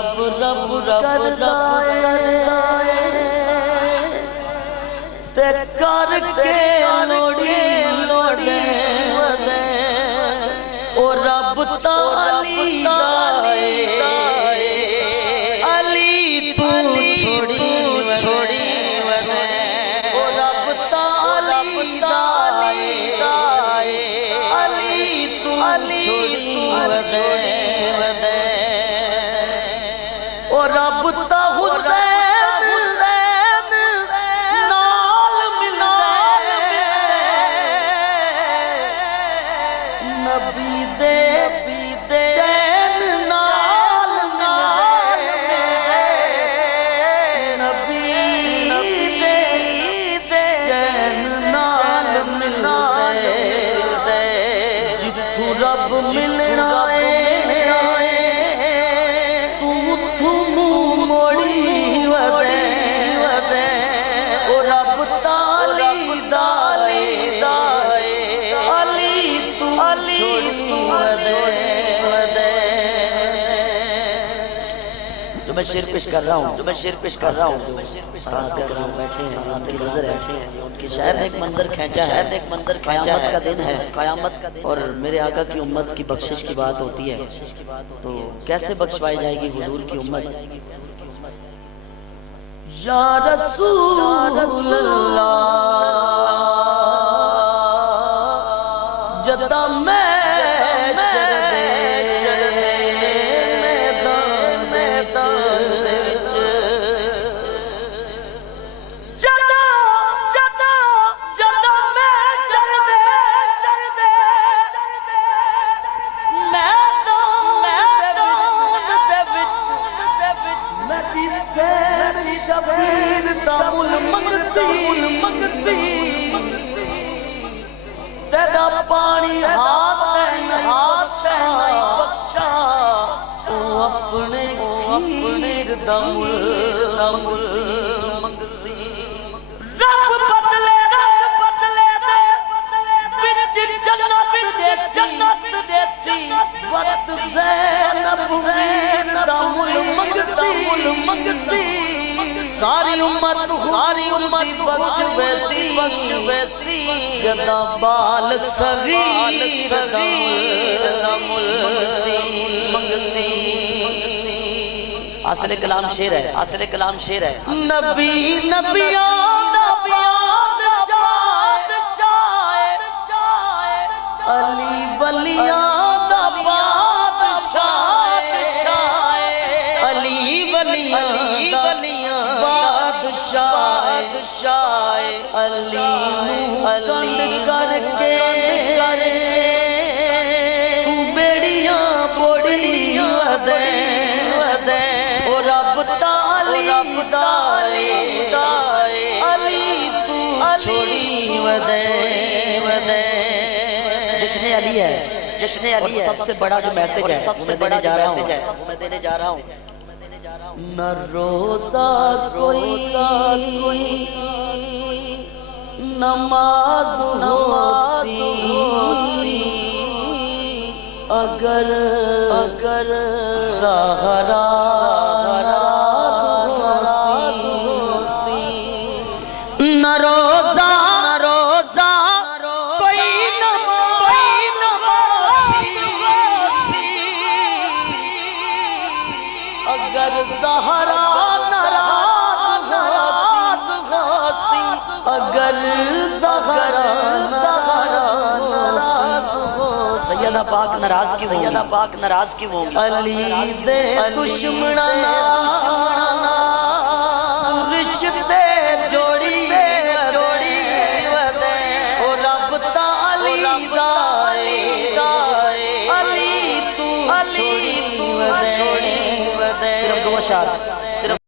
رب رب کردا ہے تے کر کے لوڑی لوڑے او رب تعالی علی تو چھوڑی چھوڑی او رب تعالی علی تو چھوڑی او رب تا حسین نال ملا نبی دے چین نال ملا نبی دے چین نال ملا جتھوں رب ملنا جو میں شعر پیش کر رہا ہوں صحابہ کرام بیٹھے ہیں ان کی نظر ہے ان کی شاعر نے ایک منظر کھینچا ہے قیامت کا دن ہے اور میرے آقا کی امت کی بخشش کی بات ہوتی ہے تو کیسے بخشوائی جائے گی حضور کی امت یا رسول اللہ جدہ میں تیرا پانی ہاتھ نہیں بخشا او اپنے کھیر دم منگسی رب بدلے دے بچ جنت دیسی وقت زینب ویر دم منگسی ساری امت بخش ویسی جدا بال صغیر دم منگسی اصل کلام شعر ہے نبیان دا بادشاہ علی ولیان دا بادشاہ علی ولیان دا بادشاہ علی کر کے تو بیڑیاں بوڑیاں دے او رب تعالی علی تو چھوڑی ودے جشن علی ہے سب سے بڑا جو میسج ہے سب سے بڑا میں دینے جا رہا ہوں نہ روزہ کوئی نماز ہوسی اگر زہرا ہوسی نہ روزہ کوئی نماز اگر زہرا اگر زہرا سیدہ پاک ناراض کیوں ہوں گی علی دے دشمنا رشتے جوڑی ودے او رب تعالی علی تو چھوڑی ودے صرف دو اشعار